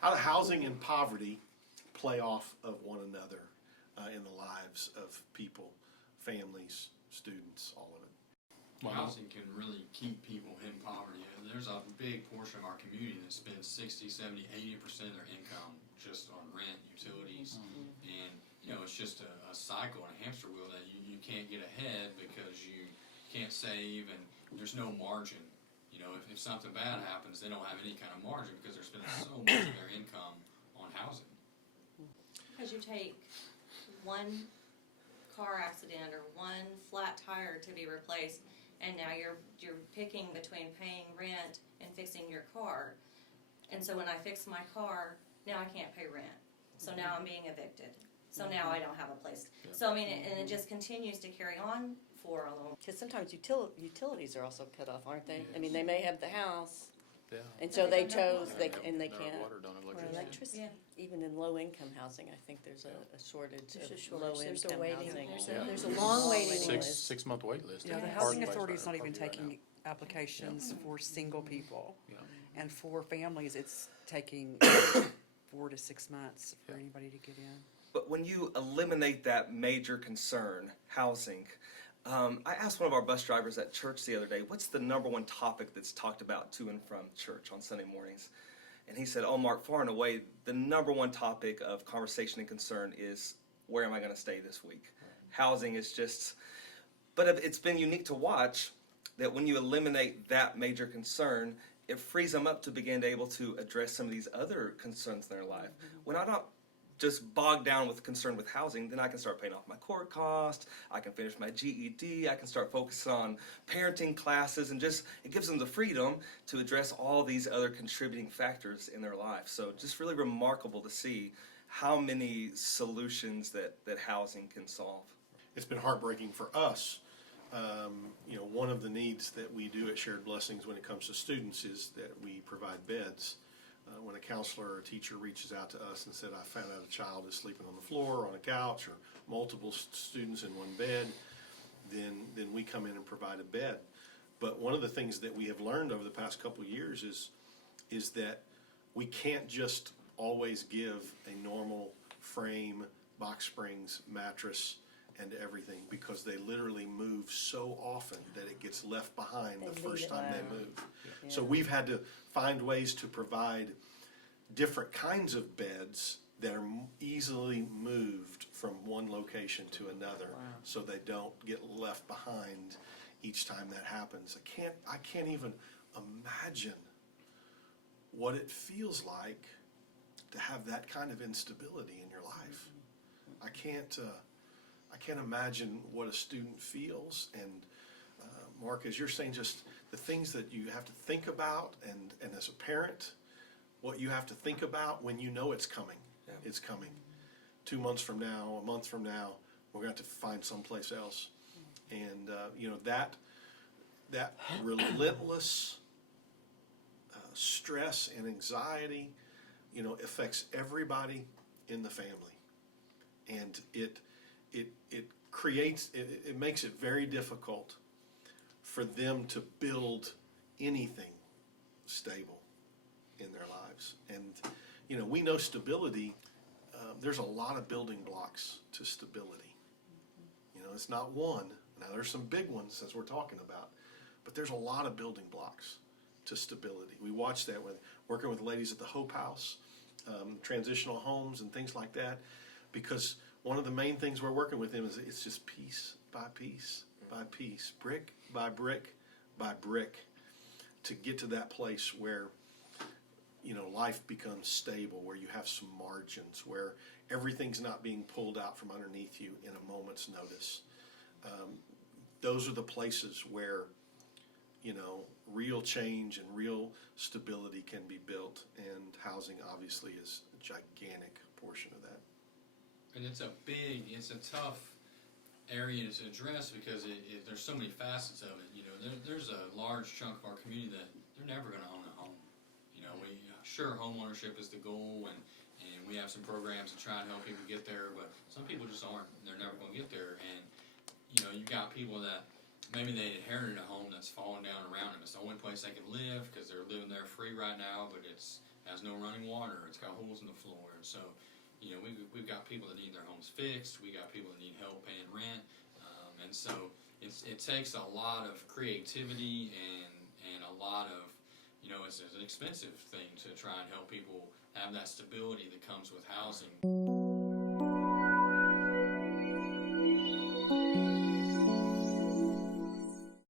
how housing and poverty play off of one another in the lives of people, families, students, all of it. Housing can really keep people in poverty. There's a big portion of our community that spends 60, 70, 80% of their income just on rent, utilities, and it's just a cycle and a hamster wheel that you can't get ahead because you can't save and there's no margin. If something bad happens, they don't have any kind of margin because they're spending so much of their income on housing. Because you take one car accident or one flat tire to be replaced, and now you're picking between paying rent and fixing your car. And so when I fix my car, now I can't pay rent. So now I'm being evicted. So now I don't have a place. So I mean, and it just continues to carry on for a little. Because sometimes utilities are also cut off, aren't they? I mean, they may have the house, Yeah. and so But they they don't have chose, water. and they Don't have can't. water, don't have Or electricity. electricity. Yeah. Even in low-income housing, I think there's a shortage There's a of shortage. There's a low-income waiting. housing. There's a long waiting Six- list. 6-month wait list. Yeah, the Hard housing place authority's right not even now. taking applications for single people. Yeah. And for families, it's taking 4 to 6 months for anybody to get in. But when you eliminate that major concern, housing, I asked one of our bus drivers at church the other day, what's the number one topic that's talked about to and from church on Sunday mornings? And he said, oh, Mark, far and away, the number one topic of conversation and concern is, where am I going to stay this week? Housing is just, but it's been unique to watch that when you eliminate that major concern, it frees them up to begin to able to address some of these other concerns in their life. When I'm not just bogged down with concern with housing, then I can start paying off my court cost, I can finish my GED, I can start focusing on parenting classes, and just, it gives them the freedom to address all these other contributing factors in their life. So just really remarkable to see how many solutions that housing can solve. It's been heartbreaking for us. One of the needs that we do at Shared Blessings when it comes to students is that we provide beds. When a counselor or a teacher reaches out to us and said, I found out a child is sleeping on the floor, or on a couch, or multiple students in one bed, then we come in and provide a bed. But one of the things that we have learned over the past couple of years is that we can't just always give a normal frame, box springs, mattress, and everything, because they literally move so often that it gets left behind the first time they move. So we've had to find ways to provide different kinds of beds that are easily moved from one location to another, so they don't get left behind each time that happens. I can't even imagine what it feels like to have that kind of instability in your life. I can't imagine what a student feels. And Mark, as you're saying, just the things that you have to think about, and as a parent, what you have to think about when you know it's coming. Yeah. It's coming. 2 months from now, a month from now, we're going to have to find someplace else. And that relentless stress and anxiety, affects everybody in the family. And it makes it very difficult for them to build anything stable in their lives. And we know stability, there's a lot of building blocks to stability. It's not one. Now there's some big ones as we're talking about, but there's a lot of building blocks to stability. We watch that with working with ladies at the Hope House, transitional homes and things like that, because one of the main things we're working with them is it's just piece by piece by piece, brick by brick by brick, to get to that place where life becomes stable, where you have some margins, where everything's not being pulled out from underneath you in a moment's notice. Those are the places where real change and real stability can be built, and housing obviously is a gigantic portion of that. And it's a tough area to address because there's so many facets of it. There's a large chunk of our community that they're never going to own a home. Sure, home ownership is the goal, and we have some programs to try and help people get there, but some people just aren't. They're never going to get there. And you've got people that maybe they inherited a home that's fallen down around them. It's the only place they can live because they're living there free right now, but it's has no running water, it's got holes in the floor, and so, you know, we've got people that need their homes fixed, we got people that need help paying rent, and so it takes a lot of creativity and a lot of, you know, it's an expensive thing to try and help people have that stability that comes with housing.